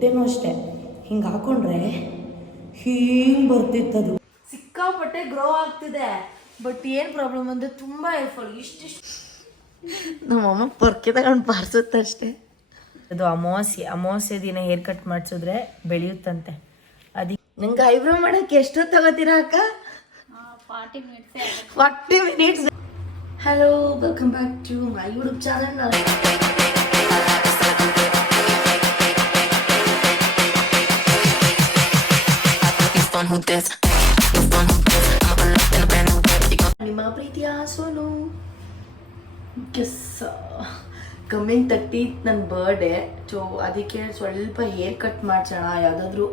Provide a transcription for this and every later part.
ಹೊಟ್ಟೆನೂ ಅಷ್ಟೇ ಹಿಂಗೆ ಹಾಕೊಂಡ್ರೆ ಹಿಂಗೆ ಬರ್ತಿತ್ತದು. ಸಿಕ್ಕಾಪಟ್ಟೆ ಗ್ರೋ ಆಗ್ತಿದೆ. ಬಟ್ ಏನು ಪ್ರಾಬ್ಲಮ್ ಅಂದರೆ ತುಂಬ ಏರ್ಫಾಲ್. ಇಷ್ಟಿಷ್ಟು ನಮ್ಮಮ್ಮ ಪೊರ್ಕೆ ತಗೊಂಡು ಬಾರಿಸುತ್ತಷ್ಟೇ. ಅದು ಅಮಾವಾಸ್ಯೆ ದಿನ ಹೇರ್ ಕಟ್ ಮಾಡಿಸಿದ್ರೆ ಬೆಳೆಯುತ್ತಂತೆ. ಅದಕ್ಕೆ ನಂಗೆ ಐಬ್ರೋ ಮಾಡೋಕ್ಕೆ ಎಷ್ಟೊತ್ತು ತಗೋತೀರಾ ಅಕ್ಕ? 40 minutes. Hello, welcome back to my YouTube channel. ನಿಮ್ಮ ಪ್ರೀತಿಯ ಸೋನು. ಕಮ್ಮಿಂಗ್ 30th ನನ್ನ ಬರ್ಡೇ. ಸೊ ಅದಕ್ಕೆ ಸ್ವಲ್ಪ ಹೇರ್ ಕಟ್ ಮಾಡಿಸೋಣ, ಯಾವುದಾದ್ರೂ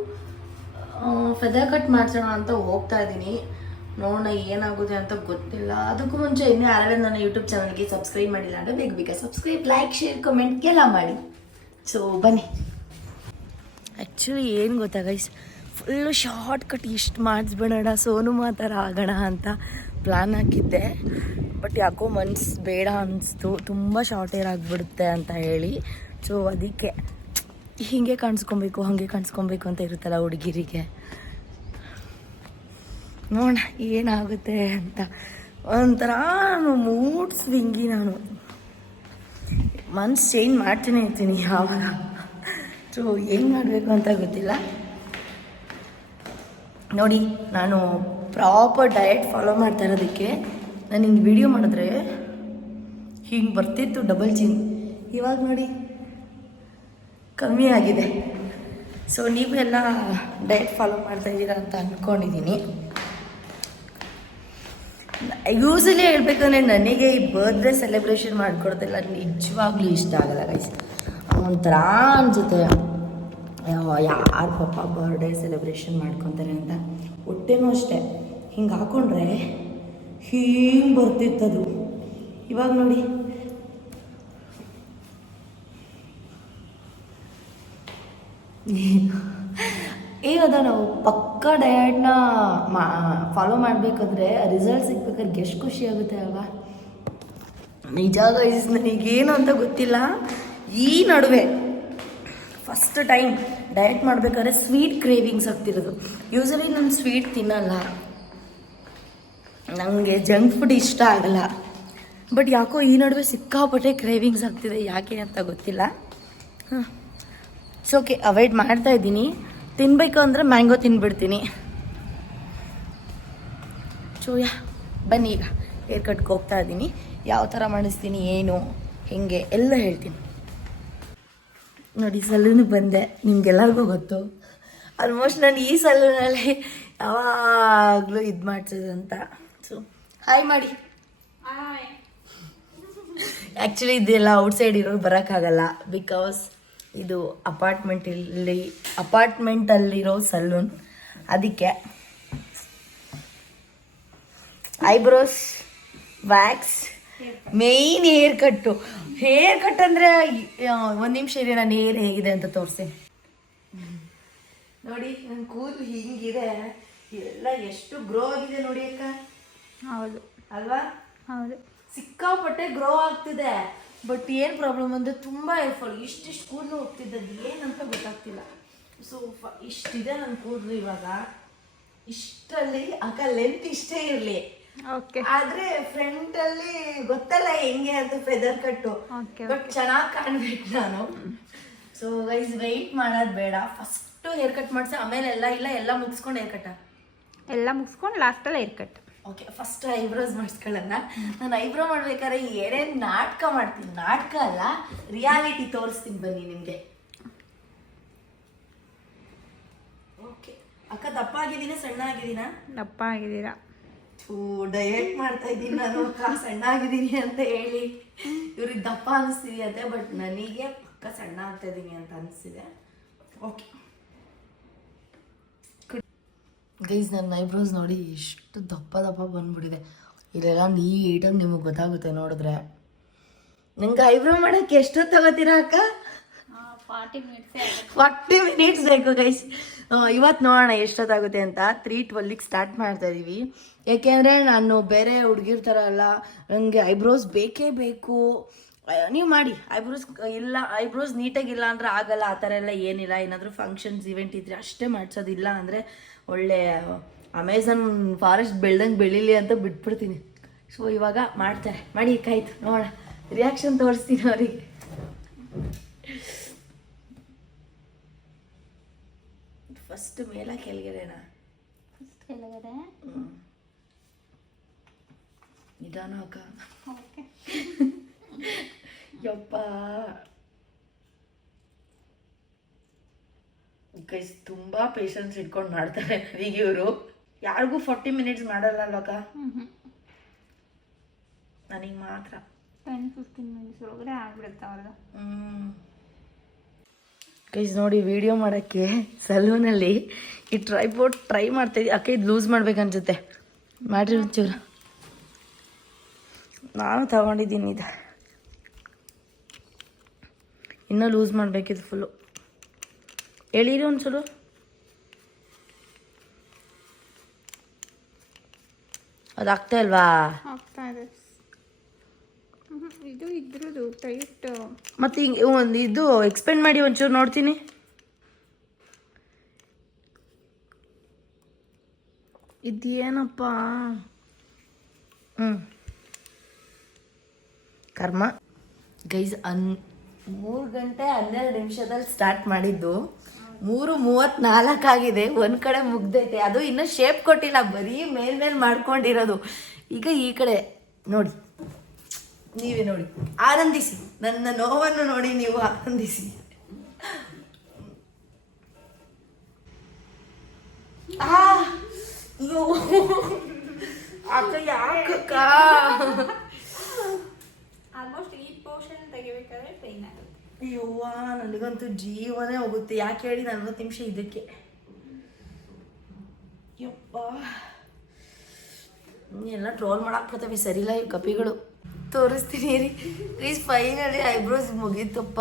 ಫೆದರ್ ಕಟ್ ಮಾಡಿಸೋಣ ಅಂತ ಹೋಗ್ತಾ ಇದ್ದೀನಿ. ನೋಡೋಣ ಏನಾಗುತ್ತೆ ಅಂತ ಗೊತ್ತಿಲ್ಲ. ಅದಕ್ಕೂ ಮುಂಚೆ ಇನ್ನೂ ಯಾರೆಲ್ಲ ನನ್ನ ಯೂಟ್ಯೂಬ್ ಚಾನಲ್ಗೆ ಸಬ್ಸ್ಕ್ರೈಬ್ ಮಾಡಿಲ್ಲ ಅಂದರೆ ಬೇಗ ಸಬ್ಸ್ಕ್ರೈಬ್, ಲೈಕ್, ಶೇರ್, ಕಮೆಂಟ್ ಎಲ್ಲ ಮಾಡಿ. ಸೊ ಬನ್ನಿ. ಆ್ಯಕ್ಚುಲಿ ಏನು ಗೊತ್ತಾ ಗೈಸ್, ಫುಲ್ಲು ಶಾರ್ಟ್ ಕಟ್ ಇಷ್ಟು ಮಾಡಿಸ್ಬಿಡೋಣ, ಸೋನು ಮಾತರ ಆಗೋಣ ಅಂತ ಪ್ಲ್ಯಾನ್ ಹಾಕಿದ್ದೆ. ಬಟ್ ಯಾಕೋ ಮನ್ಸು ಬೇಡ ಅನ್ನಿಸ್ತು, ತುಂಬ ಶಾರ್ಟ್ ಹೇರ್ ಆಗಿಬಿಡುತ್ತೆ ಅಂತ ಹೇಳಿ. ಸೊ ಅದಕ್ಕೆ ಹೀಗೆ ಕಾಣಿಸ್ಕೊಬೇಕು, ಹಾಗೆ ಕಾಣಿಸ್ಕೊಬೇಕು ಅಂತ ಇರುತ್ತಲ್ಲ ಹುಡುಗಿರಿಗೆ. ನೋಡೋಣ ಏನಾಗುತ್ತೆ ಅಂತ. ಒಂಥರ ಮೂಡ್ ಸ್ವಿಂಗಿ. ನಾನು ಮನ್ಸು ಚೇಂಜ್ ಮಾಡ್ತಾನೆ ಇರ್ತೀನಿ ಯಾವಾಗ. ಸೊ ಏನು ಮಾಡಬೇಕು ಅಂತ ಗೊತ್ತಿಲ್ಲ. ನೋಡಿ, ನಾನು ಪ್ರಾಪರ್ ಡಯಟ್ ಫಾಲೋ ಮಾಡ್ತಾ ಇರೋದಕ್ಕೆ ನಾನು ಹಿಂಗೆ ವಿಡಿಯೋ ಮಾಡಿದ್ರೆ ಹಿಂಗೆ ಬರ್ತಿತ್ತು ಡಬಲ್ ಚಿನ್. ಇವಾಗ ನೋಡಿ ಕಮ್ಮಿ ಆಗಿದೆ. ಸೊ ನೀವು ಎಲ್ಲ ಡಯಟ್ ಫಾಲೋ ಮಾಡ್ತಾ ಇದ್ದೀರಾ ಅಂತ ಅಂದ್ಕೊಂಡಿದ್ದೀನಿ. ಯೂಸಲಿ ಹೇಳ್ಬೇಕಂದ್ರೆ ನನಗೆ ಈ ಬರ್ತ್ಡೇ ಸೆಲೆಬ್ರೇಷನ್ ಮಾಡ್ಕೊಡೋದೆಲ್ಲ ನಿಜವಾಗ್ಲೂ ಇಷ್ಟ ಆಗಲ್ಲ ಗೈಸ್. ಒಂಥರ ಅನಿಸುತ್ತೆ, ಯಾರು ಪಾಪ ಬರ್ಡೇ ಸೆಲೆಬ್ರೇಷನ್ ಮಾಡ್ಕೊತಾರೆ ಅಂತ. ಹೊಟ್ಟೆನೂ ಅಷ್ಟೇ ಹಿಂಗೆ ಹಾಕೊಂಡ್ರೆ ಹಿಂಗೆ ಬರ್ತಿತ್ತದು. ಇವಾಗ ನೋಡಿ ಇವಾಗ ನಾವು ಪಕ್ಕ ಡಯಟ್ನ ಫಾಲೋ ಮಾಡಬೇಕಾದ್ರೆ ರಿಸಲ್ಟ್ ಸಿಗ್ಬೇಕಾದ್ರೆ ಎಷ್ಟು ಖುಷಿ ಆಗುತ್ತೆ ಅಲ್ವಾ? ನಿಜ ಗೈಸ್, ನನಗೇನು ಅಂತ ಗೊತ್ತಿಲ್ಲ. ಈ ನಡುವೆ ಫಸ್ಟ್ ಟೈಮ್ ಡಯಟ್ ಮಾಡಬೇಕಾದ್ರೆ ಸ್ವೀಟ್ ಕ್ರೇವಿಂಗ್ಸ್ ಆಗ್ತಿರೋದು. ಯೂಸಲಿ ನಾನು ಸ್ವೀಟ್ ತಿನ್ನಲ್ಲ, ನನಗೆ ಜಂಕ್ ಫುಡ್ ಇಷ್ಟ ಆಗಲ್ಲ. ಬಟ್ ಯಾಕೋ ಈ ನಡುವೆ ಸಿಕ್ಕಾಪಟ್ಟೆ ಕ್ರೇವಿಂಗ್ಸ್ ಆಗ್ತಿದೆ, ಯಾಕೆ ಅಂತ ಗೊತ್ತಿಲ್ಲ. ಸೊ ಓಕೆ, ಅವಾಯ್ಡ್ ಮಾಡ್ತಾ ಇದ್ದೀನಿ. ತಿನ್ನಬೇಕು ಅಂದರೆ ಮ್ಯಾಂಗೋ ತಿನ್ಬಿಡ್ತೀನಿ. ಸೊ ಬನ್ನಿ, ಈಗ ಹೇರ್ ಕಟ್ಗೆ ಹೋಗ್ತಾ ಇದ್ದೀನಿ. ಯಾವ ಥರ ಮಾಡಿಸ್ತೀನಿ, ಏನು ಹೇಗೆ ಎಲ್ಲ ಹೇಳ್ತೀನಿ. ನೋಡಿ, ಸಲೂನಿಗೆ ಬಂದೆ. ನಿಮ್ಗೆಲ್ಲರಿಗೂ ಗೊತ್ತು ಆಲ್ಮೋಸ್ಟ್ ನಾನು ಈ ಸಲೂನಲ್ಲಿ ಯಾವಾಗಲೂ ಇದು ಮಾಡ್ಸೋದು ಅಂತ. ಸೊ ಹಾಯ್ ಮಾಡಿ. ಆ್ಯಕ್ಚುಲಿ ಇದೆಲ್ಲ ಔಟ್ಸೈಡ್ ಇರೋರು ಬರೋಕ್ಕಾಗಲ್ಲ, ಬಿಕಾಸ್ ಇದು ಅಪಾರ್ಟ್ಮೆಂಟಲ್ಲಿರೋ ಸಲೂನ್. ಅದಕ್ಕೆ ಐಬ್ರೋಸ್, ವ್ಯಾಕ್ಸ್, ಮೇಯ್ನ್ ಹೇರ್ ಕಟ್ಟು. ಹೇರ್ ಕಟ್ ಅಂದರೆ ಒಂದು ನಿಮಿಷ ಇದೆ, ನಾನು ಹೇರ್ ಹೇಗಿದೆ ಅಂತ ತೋರಿಸಿ. ನೋಡಿ, ನನ್ನ ಕೂದಲು ಹಿಂಗಿದೆ, ಇದೆಲ್ಲ ಎಷ್ಟು ಗ್ರೋ ಆಗಿದೆ ನೋಡಿ ಅಕ್ಕ. ಹೌದು ಅಲ್ವಾ? ಹೌದು, ಸಿಕ್ಕಾಪಟ್ಟೆ ಗ್ರೋ ಆಗ್ತಿದೆ. ಬಟ್ ಏನು ಪ್ರಾಬ್ಲಮ್ ಅಂದರೆ ತುಂಬ ಏರ್ಫಾಲ್. ಇಷ್ಟಿಷ್ಟು ಕೂದಲು ಹೋಗ್ತಿದ್ದದ್ದು ಏನಂತ ಗೊತ್ತಾಗ್ತಿಲ್ಲ. ಸೊ ಇಷ್ಟಿದೆ ನನ್ನ ಕೂದಲು ಇವಾಗ. ಇಷ್ಟಲ್ಲಿ ಅಕ್ಕ ಲೆಂತ್ ಇಷ್ಟೇ ಇರಲಿ, ಆದ್ರೆ ಫ್ರಂಟ್ ಅಲ್ಲಿ ಗೊತ್ತಲ್ಲ ಹೆಂಗೆ ಅಂತ ಫೆದರ್ ಕಟ್ಟು. ಬಟ್ ಚೆನ್ನಾಗಿ ಕಾಣ್ಬೇಕು ನಾನು. ಸೊ ಗೈಸ್, ವೆಯ್ಟ್ ಮಾಡೋದು ಬೇಡ, ಫಸ್ಟ್ ಹೇರ್ ಕಟ್ ಮಾಡಿಸಿ ಆಮೇಲೆ ಎಲ್ಲ ಮುಗಿಸ್ಕೊಂಡು ಹೇರ್ ಕಟ್, ಎಲ್ಲ ಮುಗಿಸ್ಕೊಂಡು ಲಾಸ್ಟಲ್ಲಿ hair cut. Okay, first eyebrows ಮಾಡಿಸ್ಕೊಳ್ಳೋಣ. ನಾನು ಐಬ್ರೋ ಮಾಡ್ಬೇಕಾದ್ರೆ ಏನೇನು ನಾಟಕ ಮಾಡ್ತೀನಿ, ನಾಟಕ ಅಲ್ಲ ರಿಯಾಲಿಟಿ ತೋರಿಸ್ತೀನಿ ಬನ್ನಿ ನಿಮಗೆ. ಓಕೆ ಅಕ್ಕ, ದಪ್ಪ ಆಗಿದ್ದೀನ ಸಣ್ಣ ಆಗಿದ್ದೀನ? ದಪ್ಪ ಆಗಿದ್ದೀರಾ. ಡಯಟ್ ಮಾಡ್ತಾ ಇದ್ದೀನಿ ನಾನು ಅಕ್ಕ, ಸಣ್ಣ ಆಗಿದ್ದೀನಿ ಅಂತ ಹೇಳಿ ಇವ್ರಿಗೆ ದಪ್ಪ ಅನಿಸ್ತಿದೆ ಅಂತೆ. ಬಟ್ ನನಗೆ ಪಕ್ಕ ಸಣ್ಣ ಆಗ್ತಾ ಇದ್ದೀನಿ ಅಂತ ಅನಿಸ್ತಿದೆ. ಓಕೆ ಗೈಸ್, ನನ್ನ ಐಬ್ರೋಸ್ ನೋಡಿ ಎಷ್ಟು ದಪ್ಪ ಬಂದ್ಬಿಟ್ಟಿದೆ. ಇದೆಲ್ಲ ನೀಟಾಗಿ ನಿಮಗೆ ಗೊತ್ತಾಗುತ್ತೆ ನೋಡಿದ್ರೆ. ನಂಗೆ ಐಬ್ರೋ ಮಾಡೋಕ್ಕೆ ಎಷ್ಟೊತ್ತು ತಗೋತೀರಾ ಅಕ್ಕ? 40 ಮಿನಿಟ್ಸ್ ಬೇಕು ಗೈಸ್. ಇವತ್ತು ನೋಡೋಣ ಎಷ್ಟೊತ್ತಾಗುತ್ತೆ ಅಂತ. 3:12ಗೆ ಸ್ಟಾರ್ಟ್ ಮಾಡ್ತಾ ಇದ್ದೀವಿ. ಯಾಕೆಂದರೆ ನಾನು ಬೇರೆ ಹುಡುಗಿರ್ ಥರ ಅಲ್ಲ, ನನಗೆ ಐಬ್ರೋಸ್ ಬೇಕೇ ಬೇಕು. ನೀವು ಮಾಡಿ ಐಬ್ರೋಸ್ ಇಲ್ಲ ಐಬ್ರೋಸ್ ನೀಟಾಗಿಲ್ಲ ಅಂದರೆ ಆಗಲ್ಲ, ಆ ಥರ ಎಲ್ಲ ಏನಿಲ್ಲ. ಏನಾದರೂ ಫಂಕ್ಷನ್ಸ್ ಇವೆಂಟ್ ಇದ್ದರೆ ಅಷ್ಟೇ ಮಾಡಿಸೋದಿಲ್ಲ ಅಂದರೆ ಒಳ್ಳೆ ಅಮೆಝಾನ್ ಫಾರೆಸ್ಟ್ ಬೆಳ್ದಂಗೆ ಬೆಳೀಲಿ ಅಂತ ಬಿಟ್ಬಿಡ್ತೀನಿ. ಸೊ ಇವಾಗ ಮಾಡ್ತಾರೆ, ಮಾಡಿ ಕಾಯ್ತು ನೋಡೋಣ, ರಿಯಾಕ್ಷನ್ ತೋರಿಸ್ತೀನಿ ಅವರಿಗೆ. ಫಸ್ಟ್ ಮೇಲ ಕೆಳಗಡೆನಾ? ಕೆಳಗಡೆ. ನಿಧಾನ ಅಕ್ಕ. ಯಪ್ಪ ಗೈಸ್ ತುಂಬಾ ಪೇಷನ್ಸ್ ಇಟ್ಕೊಂಡು ಮಾಡ್ತಾರೆ ನನಗೆ ಇವರು. ಯಾರಿಗೂ 40 ಮಿನಿಟ್ಸ್ ಮಾಡಲ್ಲ ಅಲ್ವಕ್ಕ, ನನಗೆ ಮಾತ್ರ 10-15 ಮಿನಿಟ್ಸ್ ಒಳಗಡೆ ಆಗ್ಬಿಡುತ್ತೆ ಅವ್ರಿಗೆ. ಗೈಸ್ ನೋಡಿ, ವಿಡಿಯೋ ಮಾಡೋಕ್ಕೆ ಸಲೂನಲ್ಲಿ ಈ ಟ್ರೈಪೋರ್ಡ್ ಟ್ರೈ ಮಾಡ್ತಾಯಿದ್ದೆ. ಅಕ್ಕ ಇದು ಲೂಸ್ ಮಾಡ್ಬೇಕನ್ಸುತ್ತೆ, ಮಾಡ್ರಿ ಒಂಚೂರು. ನಾನು ತಗೊಂಡಿದ್ದೀನಿ ಇದು, ಇನ್ನೂ ಲೂಸ್ ಮಾಡಬೇಕಿದು ಫುಲ್ಲು. ಎಳೀರಿ ಒಂಚೂರು. ಅದು ಆಗ್ತಾ ಇಲ್ವಾ? ಆಗ್ತಾ ಇದೆ. ಇದು ಇದ್ರದ್ದು ಟೈಟ್. ಮತ್ತೆ ಹಿಂಗೆ ಒಂದು ಇದು ಎಕ್ಸ್ಪೆಂಡ್ ಮಾಡಿ ಒಂಚೂರು ನೋಡ್ತೀನಿ. ಇದೇನಪ್ಪ? ಕರ್ಮ ಗೈಸ್. 3 ಗಂಟೆ 12 ನಿಮಿಷದಲ್ಲಿ ಸ್ಟಾರ್ಟ್ ಮಾಡಿದ್ದು 3:34 ಆಗಿದೆ. ಒಂದು ಕಡೆ ಮುಗ್ದೈತೆ, ಅದು ಇನ್ನೂ ಶೇಪ್ ಕೊಟ್ಟಿಲ್ಲ, ಬರೀ ಮೇಲ್ಮೇಲೆ ಮಾಡ್ಕೊಂಡಿರೋದು. ಈಗ ಈ ಕಡೆ ನೋಡಿ, ನೀವೇ ನೋಡಿ, ಆನಂದಿಸಿ, ನನ್ನ ನೋವನ್ನು ನೋಡಿ ನೀವು ಆನಂದಿಸಿ. ಅಕ್ಕ ಯಾಕಕ್ಕ? ಆಲ್ಮೋಸ್ಟ್ ಈ ಪೋರ್ಷನ್ ತೆಗಿಬೇಕಾದ್ರೆ ಪೈನ್ ಆಗುತ್ತೆ. ಅಯ್ಯವ್ವ, ನನಗಂತೂ ಜೀವನೇ ಹೋಗುತ್ತೆ. ಯಾಕೆ ಹೇಳಿ, 40 ನಿಮಿಷ ಇದಕ್ಕೆ. ಯಪ್ಪ, ಎಲ್ಲ ಟ್ರೋಲ್ ಮಾಡಕ್ಕೆ ಬರ್ತವೆ, ಸರಿಲ್ಲ ಈ ಕಪಿಗಳು. ತೋರಿಸ್ತೀನಿ ರೀ ಪ್ಲೀಸ್. ಫೈನಲಿ ಐಬ್ರೋಸ್ ಮುಗೀತಪ್ಪ.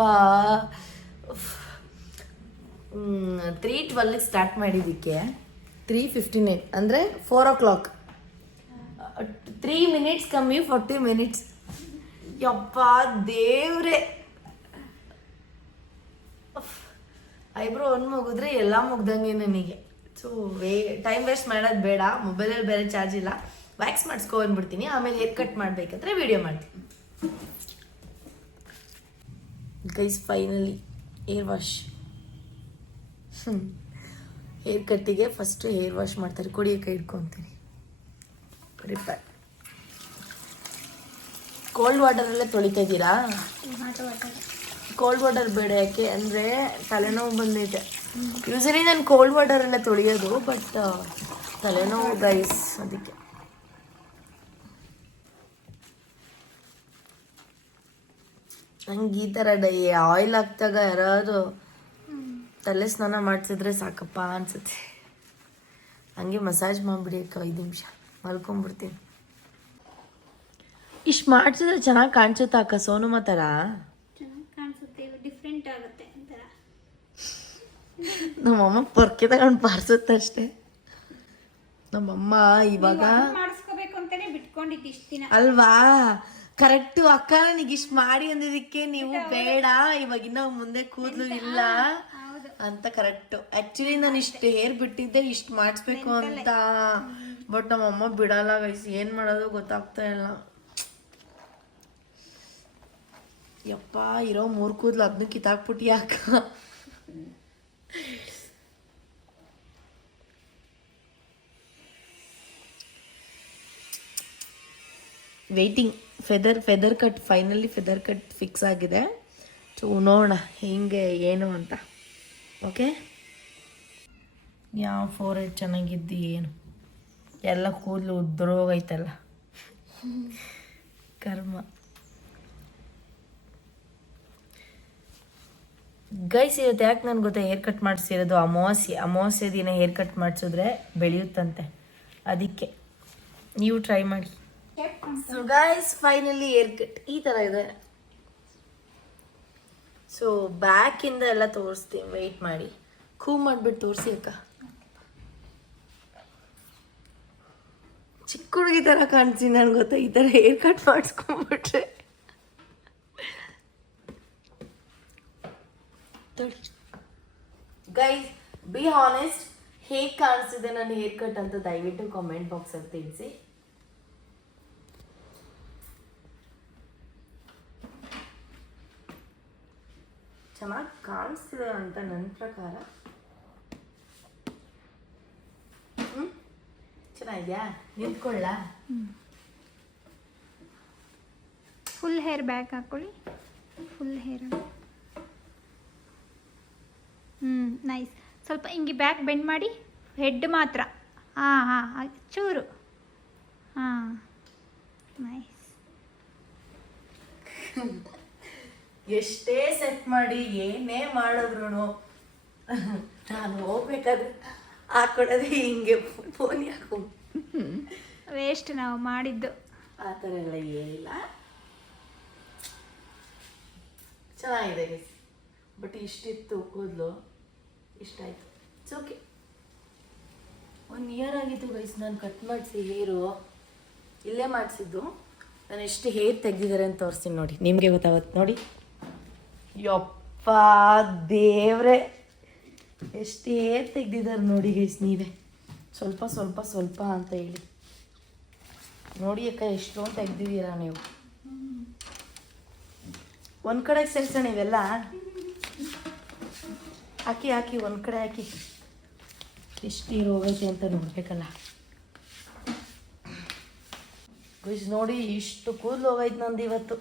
3:12 ಸ್ಟಾರ್ಟ್ ಮಾಡಿದ್ದಕ್ಕೆ 3:59 ಅಂದರೆ 4 o'clock. 3 ಮಿನಿಟ್ಸ್ ಕಮ್ಮಿ, 40 ಮಿನಿಟ್ಸ್. ಯಪ್ಪ ದೇವ್ರೆ, ಐಬ್ರೋ ಒಂದು ಮುಗಿದ್ರೆ ಎಲ್ಲ ಮುಗ್ದಂಗೆ ನನಗೆ. ಸೊ ಟೈಮ್ ವೇಸ್ಟ್ ಮಾಡೋದು ಬೇಡ, ಮೊಬೈಲಲ್ಲಿ ಬೇರೆ ಚಾರ್ಜ್ ಇಲ್ಲ. ವ್ಯಾಕ್ಸ್ ಮಾಡಿಸ್ಕೊಂಡ್ಬಿಡ್ತೀನಿ, ಆಮೇಲೆ ಹೇರ್ ಕಟ್ ಮಾಡಬೇಕಂದ್ರೆ ವಿಡಿಯೋ ಮಾಡ್ತೀನಿ. Guys finally hair wash. Hair ಕಟ್ಟಿಗೆ ಫಸ್ಟು ಹೇರ್ ವಾಶ್ ಮಾಡ್ತಾರೆ. ಕುಡಿಯೋಕೆ ಇಟ್ಕೊತೀನಿ. ಪ್ರಿಪೇರ್ ಕೋಲ್ಡ್ ವಾಟರಲ್ಲೇ ತೊಳಿತಾ ಇದ್ದೀರಾ? ಕೋಲ್ಡ್ ವಾಟರ್ ಬೇಡ, ಯಾಕೆ ಅಂದರೆ ತಲೆನೋವು ಬಂದೈತೆ. ಯೂಸಲಿ ನಾನು ಕೋಲ್ಡ್ ವಾಟರಲ್ಲೇ ತೊಳೆಯೋದು, ಬಟ್ ತಲೆನೋವು ಗೈಸ್, ಅದಕ್ಕೆ. ನಂಗೆ ಈ ಥರ ಆಯಿಲ್ ಹಾಕ್ದಾಗ ಯಾರಾದ್ರು ತಲೆ ಸ್ನಾನ ಮಾಡಿಸಿದ್ರೆ ಸಾಕಪ್ಪ ಅನ್ಸುತ್ತೆ. ಹಂಗೆ ಮಸಾಜ್ ಮಾಡಿಬಿಡಿ ಅಕ್ಕ, 5 ನಿಮಿಷ ಮಲ್ಕೊಂಡ್ಬಿಡ್ತೀನಿ. ಇಷ್ಟು ಮಾಡಿಸಿದ್ರೆ ಚೆನ್ನಾಗಿ ಕಾಣಿಸುತ್ತಾ ಅಕ್ಕ? ಸೋನುಮ ಥರ ಚೆನ್ನಾಗಿ ಕಾಣಿಸುತ್ತೆ, ಡಿಫ್ರೆಂಟ್ ಆಗುತ್ತೆ ಒಂಥರ. ನಮ್ಮಮ್ಮ ಪೊರ್ಕೆ ತಗೊಂಡು ಪಾರಿಸುತ್ತಷ್ಟೇ. ನಮ್ಮಮ್ಮ ಇವಾಗ ಮಾಡಿಸ್ಕೋಬೇಕು ಅಂತಾನೆ ಬಿಟ್ಕೊಂಡಿದ್ದು ಇಷ್ಟು ದಿನ ಅಲ್ವಾ? ಕರೆಕ್ಟು ಅಕ್ಕ, ನನಗೆ ಇಷ್ಟು ಮಾಡಿ ಅಂದಿದ್ದಕ್ಕೆ ನೀವು ಬೇಡ, ಇವಾಗಿನ್ನ ಮುಂದೆ ಕೂದಲು ಇಲ್ಲ ಅಂತ. ಕರೆಕ್ಟು. ಆ್ಯಕ್ಚುಲಿ ನಾನು ಇಷ್ಟು ಹೇರ್ ಬಿಟ್ಟಿದ್ದೆ ಇಷ್ಟು ಮಾಡಿಸ್ಬೇಕು ಅಂತ, ಬಟ್ ನಮ್ಮಮ್ಮ ಬಿಡಲ್ಲ ಗೈಸ್. ಏನು ಮಾಡೋದು ಗೊತ್ತಾಗ್ತಾ ಇಲ್ಲ. ಯಪ್ಪ, ಇರೋ 3 ಕೂದಲು ಅದನ್ನ ಕಿತ್ತಾಕ್ಬಿಟ್ಟಿ ಅಕ್ಕ. Waiting. Feather cut, finally feather cut fix ಆಗಿದೆ. ಸೊ ನೋಡೋಣ ಹಿಂಗೆ ಏನು ಅಂತ. ಓಕೆ, ಯಾವ ಫೋರೆಡ್ ಚೆನ್ನಾಗಿದ್ದು ಏನು, ಎಲ್ಲ ಕೂದಲು ಉದ್ರೋಗೈತಲ್ಲ, ಕರ್ಮ. ಗೈಸ್ ಇವತ್ತು ಯಾಕೆ ನನ್ಗೆ ಗೊತ್ತಾ ಹೇರ್ ಕಟ್ ಮಾಡಿಸಿರೋದು? ಅಮಾವಾಸ್ಯೆ ದಿನ ಹೇರ್ ಕಟ್ ಮಾಡಿಸಿದ್ರೆ ಬೆಳೆಯುತ್ತಂತೆ, ಅದಕ್ಕೆ ನೀವು ಟ್ರೈ ಮಾಡಿ. So guys finally hair cut ಈ ಥರ ಇದೆ. ಸೊ ಬ್ಯಾಕಿಂದ ಎಲ್ಲ ತೋರಿಸ್ತೀನಿ, ವೆಯ್ಟ್ ಮಾಡಿ. ಕೂಮ್ ಮಾಡಿಬಿಟ್ಟು ತೋರಿಸಿ ಅಕ್ಕ. ಚಿಕ್ಕ ಹುಡುಗಿ ಥರ ಕಾಣಿಸ್ತೀನಿ, ನನ್ಗೆ ಗೊತ್ತಾ ಈ ಥರ ಹೇರ್ ಕಟ್ ಮಾಡಿಸ್ಕೊಂಡ್ಬಿಟ್ರೆ. ಗೈಸ್ ಬಿ ಹಾನೆಸ್ಟ್, ಹೇಗೆ ಕಾಣಿಸ್ತಿದೆ ನನ್ನ ಹೇರ್ ಕಟ್ ಅಂತ ದಯವಿಟ್ಟು ಕಾಮೆಂಟ್ ಬಾಕ್ಸಲ್ಲಿ ತಿಳಿಸಿ. ಚೆನ್ನಾಗಿ ಕಾಣಿಸ್ತಿದೆ ಅಂತ ನನ್ನ ಪ್ರಕಾರ. ಚೆನ್ನಾಗಿದ್ಯಾ? ನಿಂತ್ಕೊಳ್ಳ. ಫುಲ್ ಹೇರ್ ಬ್ಯಾಕ್ ಹಾಕೊಳ್ಳಿ. Full hair. ನೈಸ್. ಸ್ವಲ್ಪ ಹಿಂಗೆ ಬ್ಯಾಕ್ ಬೆಂಡ್ ಮಾಡಿ, ಹೆಡ್ ಮಾತ್ರ. ಹಾಂ ಚೂರು. ಹಾಂ ನೈಸ್. ಎಷ್ಟೇ ಸೆಟ್ ಮಾಡಿ ಏನೇ ಮಾಡಿದ್ರು ನಾನು ಹೋಗ್ಬೇಕಾದ್ರೆ ಹಾಕೊಳ್ಳೋದೇ ಹಿಂಗೆ ಫೋನ್ ಹಾಕೋ. ವೇಸ್ಟ್ ನಾವು ಮಾಡಿದ್ದು. ಆ ಥರ ಎಲ್ಲ ಏನಿಲ್ಲ, ಚೆನ್ನಾಗಿದೆ ಗೈಸ್. ಬಟ್ ಇಷ್ಟಿತ್ತು ಕೂದಲು, ಇಷ್ಟ ಆಯಿತು. It's okay. 1 ಇಯರ್ ಆಗಿತ್ತು ಗೈಸ್ ನಾನು ಕಟ್ ಮಾಡಿಸಿ ಹೇರು. ಇಲ್ಲೇ ಮಾಡಿಸಿದ್ದು. ನಾನು ಎಷ್ಟು ಹೇರ್ ತೆಗ್ದಿದ್ದಾರೆ ಅಂತ ತೋರಿಸ್ತೀನಿ ನೋಡಿ, ನಿಮಗೆ ಗೊತ್ತಾಗುತ್ತೆ ನೋಡಿ. ಯಪ್ಪ ದೇವ್ರೆ, ಎಷ್ಟು ಹೇರ್ ತೆಗ್ದಿದ್ದಾರೆ ನೋಡಿ ಗೈಸ್ ನೀವೇ. ಸ್ವಲ್ಪ ಸ್ವಲ್ಪ ಸ್ವಲ್ಪ ಅಂತ ಹೇಳಿ ನೋಡಿ ಅಕ್ಕ, ಎಷ್ಟೊಂದು ತೆಗ್ದಿದ್ದೀರಾ ನೀವು. ಒಂದು ಕಡೆ ಸೇರಿಸೋಣ ಇವೆಲ್ಲ. ಹಾಕಿ ಹಾಕಿ ಒಂದು ಕಡೆ ಹಾಕಿ. ಎಷ್ಟು ನೀರು ಹೋಗೈತೆ ಅಂತ ನೋಡ್ಬೇಕಲ್ಲ ಗೈಸ್. ನೋಡಿ ಇಷ್ಟು ಕೂದಲು ಹೋಗೈತೆ ನಂದು ಇವತ್ತು.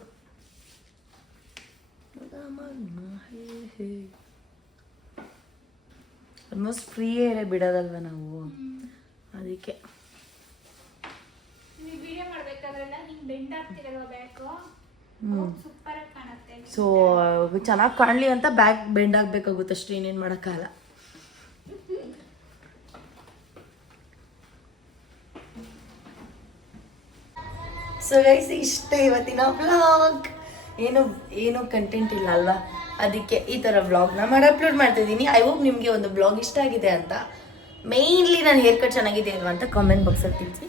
ಆಲ್ಮೋಸ್ಟ್ ಫ್ರೀ ಏರೇ ಬಿಡೋದಲ್ವ ನಾವು, ಅದಕ್ಕೆ. ವಿಡಿಯೋ ಮಾಡಬೇಕಾದ್ರೆಲ್ಲ ಹಿಂಗೆ ಬೆಂಡ್ ಆಗ್ತಿರಲ್ವ ಬ್ಯಾಕು, ಸೂಪರ್ ಆಗಿ ಕಾಣುತ್ತೆ. ಸೊ ಚೆನ್ನಾಗಿ ಕಾಣಲಿ ಅಂತ ಬ್ಯಾಕ್ ಬೆಂಡ್ ಆಗಬೇಕಾಗುತ್ತೆ ಅಷ್ಟೇ, ಇನ್ನೇನು ಮಾಡೋಕ್ಕಾಗಲ್ಲ. ಸೊ ಗೈಸ್ ಇಷ್ಟೇ ಇವತ್ತಿನ ವ್ಲಾಗ್. ಏನು ಕಂಟೆಂಟ್ ಇಲ್ಲ ಅಲ್ವಾ, ಅದಕ್ಕೆ ಈ ಥರ ವ್ಲಾಗ್ನ ಮಾಡಿ ಅಪ್ಲೋಡ್ ಮಾಡ್ತಿದ್ದೀನಿ. ಐ ಹೋಪ್ ನಿಮಗೆ ಒಂದು ವ್ಲಾಗ್ ಇಷ್ಟ ಆಗಿದೆ ಅಂತ. ಮೇಯ್ನ್ಲಿ ನನ್ನ ಹೇರ್ ಕಟ್ ಚೆನ್ನಾಗಿದೆ ಅಲ್ವಾ ಅಂತ ಕಾಮೆಂಟ್ ಬಾಕ್ಸಲ್ಲಿ ತಿಳಿಸಿ.